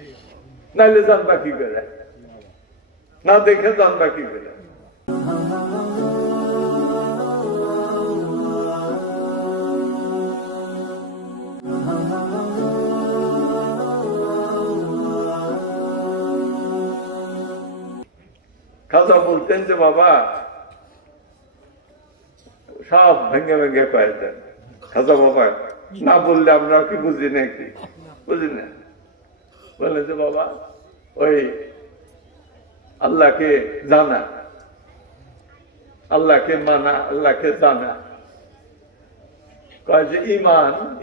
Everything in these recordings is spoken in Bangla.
নাইলে জানবা কি করে, না দেখে জানবা কি করে। খাজা বলতেন যে বাবা সব ভেঙে ভেঙে কয়ে দেন। খাজা বাবা না বললে আমরা কি বুঝি নাকি, বুঝি না। বলে যে বাবা ওই আল্লাহকে জানা, আল্লাহকে মানা, আল্লাহকে জানা। কয় যে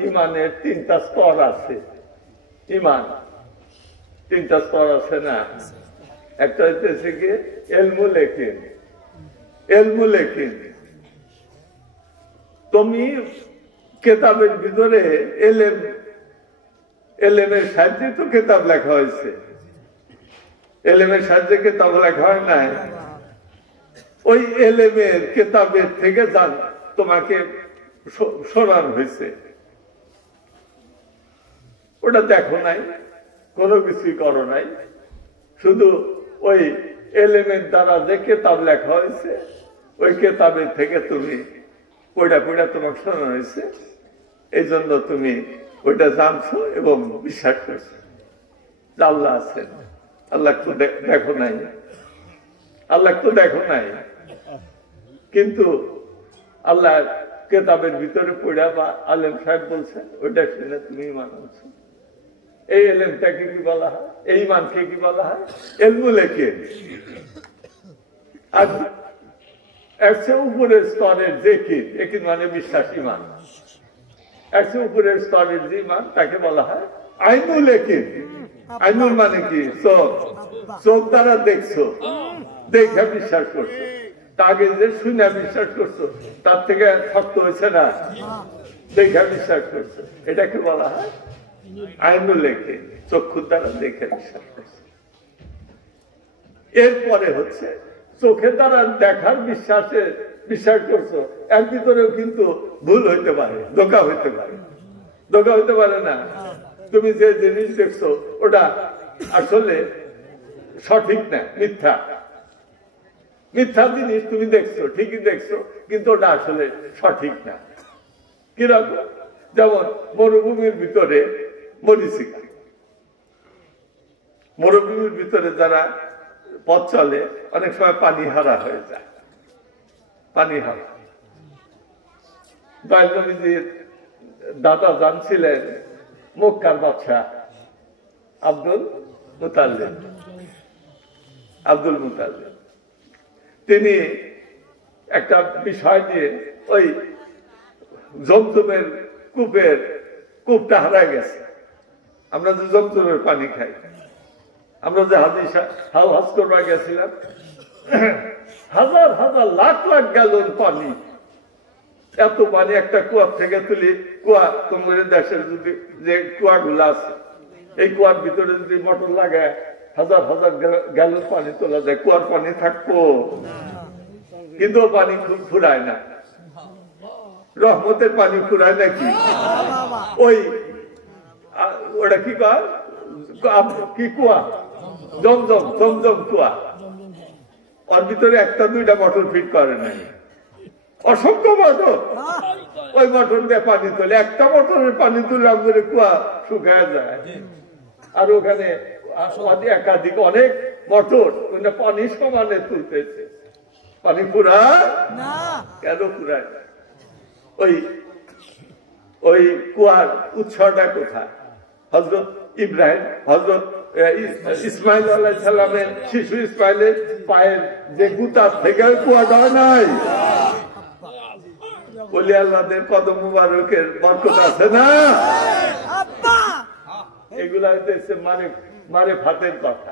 ইমানের 3টা স্তর আছে। ইমান 3টা স্তর আছে না। একটা হইতেছে কি ইলমুল ইয়াকিন। ইলমুল ইয়াকিন তুমি কিতাবের ভিতরে এলেমের সাহায্যে তো কিতাব লেখা হয়েছে, এলেমের সাহায্যে কিতাব লেখা হয় নাই। ওই এলেমের কিতাবের থেকে জান তোমাকে শোনানো হয়েছে, ওটা দেখো নাই, কোনো কিছুই করো নাই, শুধু ওই এলেমের দ্বারা যে কিতাব লেখা হয়েছে ওই কিতাবের থেকে তুমি পড়া পড়া তোমাকে শোনানো হয়েছে। এই জন্য তুমি ওইটা জানছো এবং বিশ্বাস করছো আল্লাহ আছেন। আল্লাহ তো দেখো নাই, আল্লাহ তো দেখো নাই, কিন্তু আল্লাহ কিতাবের ভিতরে পড়া বা আলেম সাহেব বলছেন ওইটা শুনে তুমি মানছো। এই এলেমটাকে কি বলা হয়, এই ইমানকে কি বলা হয়? ইলমুল ইয়াকিন। আর একশো উপরের স্তরের যিকির, ইয়াকিন মানে বিশ্বাস, ইমান। একশো উপরের স্তরের যে ইমান তাকে বলা হয় আইনুল ইয়াকিন। আইনুল মানে কি? চোখ দ্বারা দেখছো, দেখে বিশ্বাস করছো। আগে যে শুনে বিশ্বাস করছো তার থেকে শক্ত হয়েছে না, দেখে বিশ্বাস করছো, এটাকে বলা হয় আইনুল ইয়াকিন। চক্ষুর দ্বারা দেখে বিশ্বাস করছে। এরপরে হচ্ছে চোখের দ্বারা দেখার বিশ্বাসে বিশ্বাস করছো, এর ভিতরেও কিন্তু ভুল হইতে পারে, ধোঁকা হইতে পারে। ধোঁকা হইতে পারে না। তুমি যে জিনিস দেখছো ওটা আসলে সঠিক না, মিথ্যা। মিথ্যা জিনিস তুমি দেখছো, ঠিকই দেখছো, কিন্তু ওটা আসলে সঠিক না। কিরকম? যেমন মরুভূমির ভিতরে মরীচিকা। মরুভূমির ভিতরে যারা পথ চলে অনেক সময় পানি হারা হয়ে যায়, পানি হারা। নবীজির দাদা জানছিলেন মক্কার বাদশাহ আব্দুল মুতাল্লিব। তিনি একটা বিষয় নিয়ে ওই জমজমের কূপটা হারায় গেছে। আমরা যে জমজমের পানি খাই, আমরা যে হাজ করবা গেছিলাম, হাজার হাজার লাখ লাখ গ্যালন পানি, এত পানি একটা কুয়ার থেকে তুলি। কুয়া তোমাদের দেশের যদি যে কুয়াগুলো আছে, এই কুয়ার ভিতরে যদি মোটর লাগায় হাজার হাজার গ্যালন পানি তোলা যায়। কুয়ার পানি থাকবো, কিন্তু পানি ফুরায় না। রহমতের পানি ফুরায় নাকি? ওই ওটা কি কয়, কি কুয়া? জমজম কুয়া। ওর ভিতরে 1-2টা মোটর ফিট করে নাই, অসংখ্য মোটর। ওই মোটর দিয়ে পানি তোলে, একটা মোটরের পানি তুলে আমাদের কুয়া শুকায় যায়। আর ওখানে একাধিক অনেক মোটর পানি সমানে তুলতেছে। পানি ফুরায় না। কেন ফুরায় না? ওই কুয়ার উৎসটা কোথায়? হযরত ইব্রাহিম, হযরত ইসমাইল আলাইহিস সালামের শিশু ইসমাইলের পায়ের যে গুতার থেকে কুয়াটা নাই। ওলি আল্লাহদের কদম মুবারকের বরকত আছে না। এগুলা হইতেছে মারে ফাতের কথা।